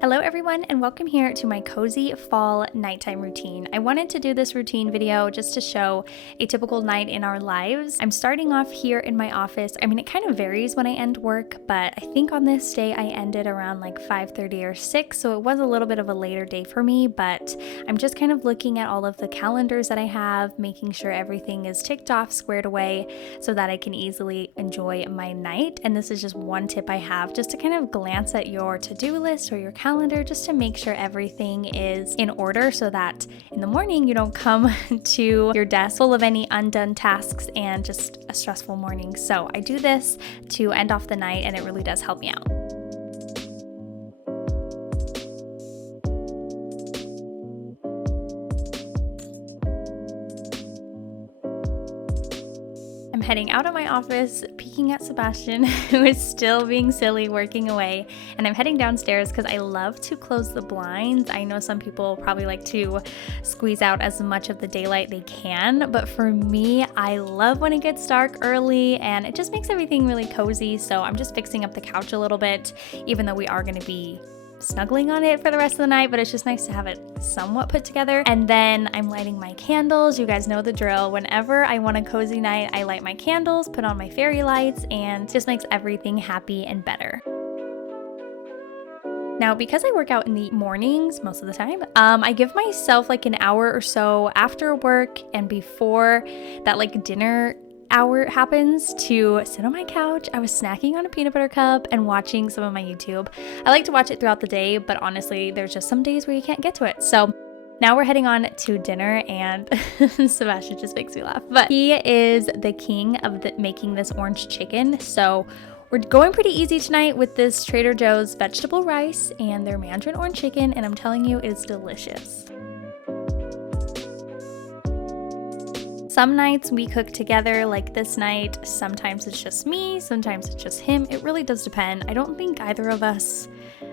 Hello everyone and welcome here to my cozy fall nighttime routine. I wanted to do this routine video just to show a typical night in our lives. I'm starting off here in my office. I mean, it kind of varies when I end work, but I think on this day I ended around like 5:30 or 6, so it was a little bit of a later day for me, but I'm just kind of looking at all of the calendars that I have, making sure everything is ticked off, squared away, so that I can easily enjoy my night. And this is just one tip I have, just to kind of glance at your to-do list or your calendar just to make sure everything is in order so that in the morning you don't come to your desk full of any undone tasks and just a stressful morning. So I do this to end off the night and it really does help me out. I'm heading out of my office, peeking at Sebastian, who is still being silly, working away, and I'm heading downstairs because I love to close the blinds. I know some people probably like to squeeze out as much of the daylight they can, but for me, I love when it gets dark early and it just makes everything really cozy. So I'm just fixing up the couch a little bit, even though we are going to be snuggling on it for the rest of the night, but it's just nice to have it somewhat put together. And then I'm lighting my candles. You guys know the drill. Whenever I want a cozy night, I light my candles, put on my fairy lights, and just makes everything happy and better. Now, because I work out in the mornings most of the time, I give myself like an hour or so after work and before that like dinner hour happens to sit on my couch. I was snacking on a peanut butter cup and watching some of my YouTube. I like to watch it throughout the day, but honestly, there's just some days where you can't get to it. So now we're heading on to dinner and Sebastian just makes me laugh, but he is the king of making this orange chicken. So we're going pretty easy tonight with this Trader Joe's vegetable rice and their mandarin orange chicken, and I'm telling you, it's delicious. Some nights we cook together like this night. Sometimes it's just me, sometimes it's just him. It really does depend. I don't think either of us,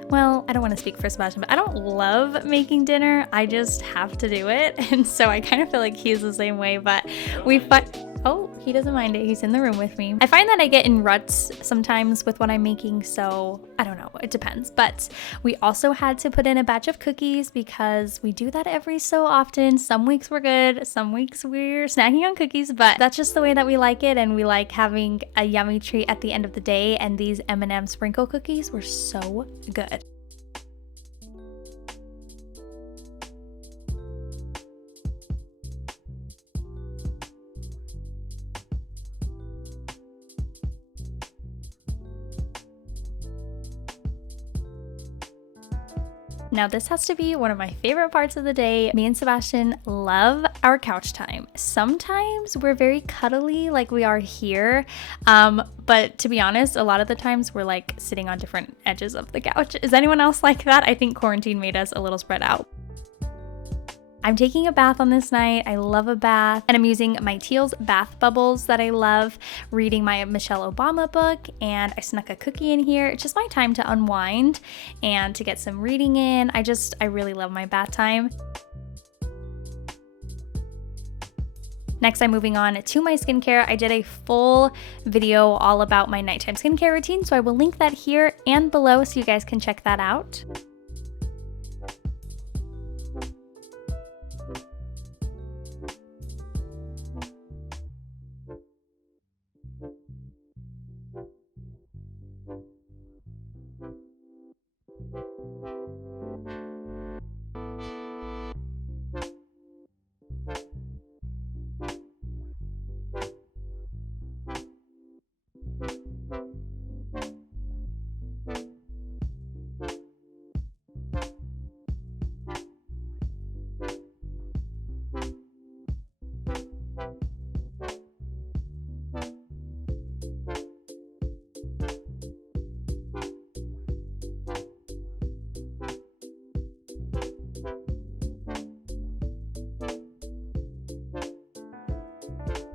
well, I don't want to speak for Sebastian, but I don't love making dinner. I just have to do it. And so I kind of feel like he's the same way, but oh, he doesn't mind it. He's in the room with me. I find that I get in ruts sometimes with what I'm making, so I don't know, it depends. But we also had to put in a batch of cookies because we do that every so often. Some weeks we're good, some weeks we're snacking on cookies, but that's just the way that we like it, and we like having a yummy treat at the end of the day, and these M&M sprinkle cookies were so good. Now this has to be one of my favorite parts of the day. Me and Sebastian love our couch time. Sometimes we're very cuddly like we are here, but to be honest, a lot of the times we're like sitting on different edges of the couch. Is anyone else like that? I think quarantine made us a little spread out. I'm taking a bath on this night. I love a bath, and I'm using my Teal's bath bubbles that I love, reading my Michelle Obama book, and I snuck a cookie in here. It's just my time to unwind and to get some reading in. I really love my bath time. Next, I'm moving on to my skincare. I did a full video all about my nighttime skincare routine, so I will link that here and below so you guys can check that out.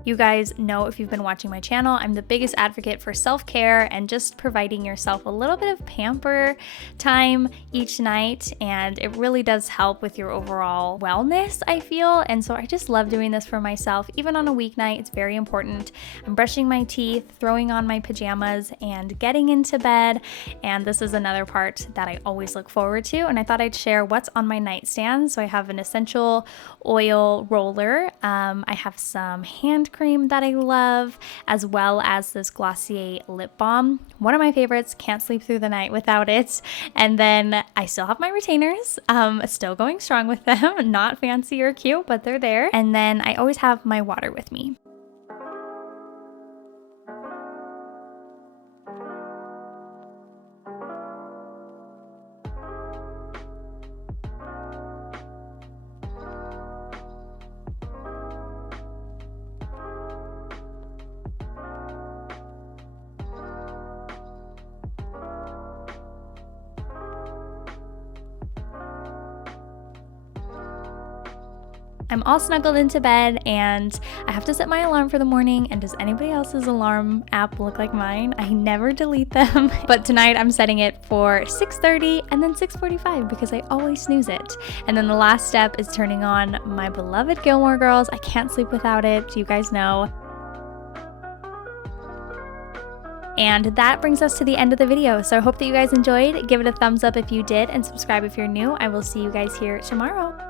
You guys know, if you've been watching my channel, I'm the biggest advocate for self-care and just providing yourself a little bit of pamper time each night, and it really does help with your overall wellness, I feel. And so I just love doing this for myself. Even on a weeknight, it's very important. I'm brushing my teeth, throwing on my pajamas, and getting into bed. And this is another part that I always look forward to, and I thought I'd share what's on my nightstand. So I have an essential oil roller. I have some hand cream that I love, as well as this Glossier lip balm. One of my favorites, can't sleep through the night without it. And then I still have my retainers, still going strong with them, not fancy or cute, but they're there. And then I always have my water with me. I'm all snuggled into bed, and I have to set my alarm for the morning. And does anybody else's alarm app look like mine? I never delete them. But tonight I'm setting it for 6:30 and then 6:45 because I always snooze it. And then the last step is turning on my beloved Gilmore Girls. I can't sleep without it, you guys know. And that brings us to the end of the video. So I hope that you guys enjoyed. Give it a thumbs up if you did, and subscribe if you're new. I will see you guys here tomorrow.